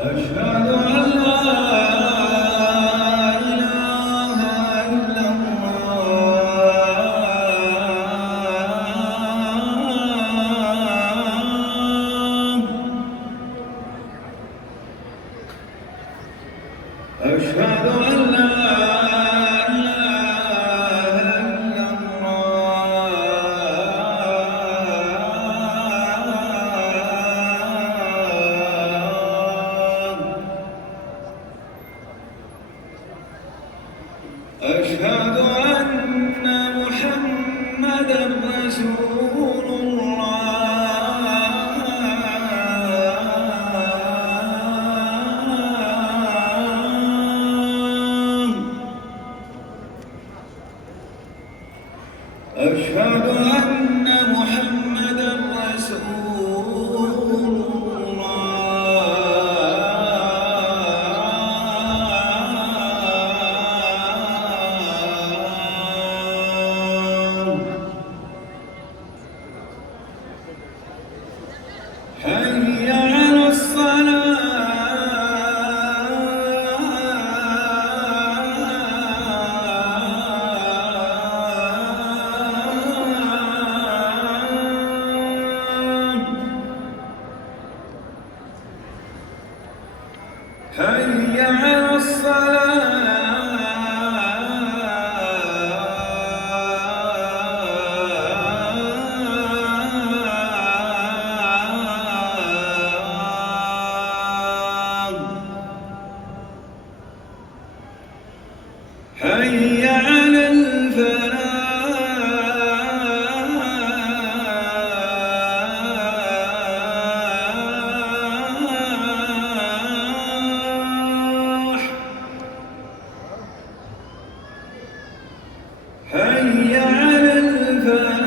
أشهد أن لا إله إلا الله. أشهد أن لا أشهد أن محمدًا رسول الله. أشهد أن محمدًا رسول حي على الصلاة. حي على الصلاة. حي على الفلاح. حي على الفلاح.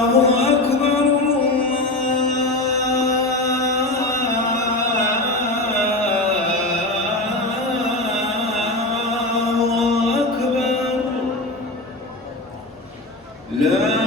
الله أكبر الله أكبر. لا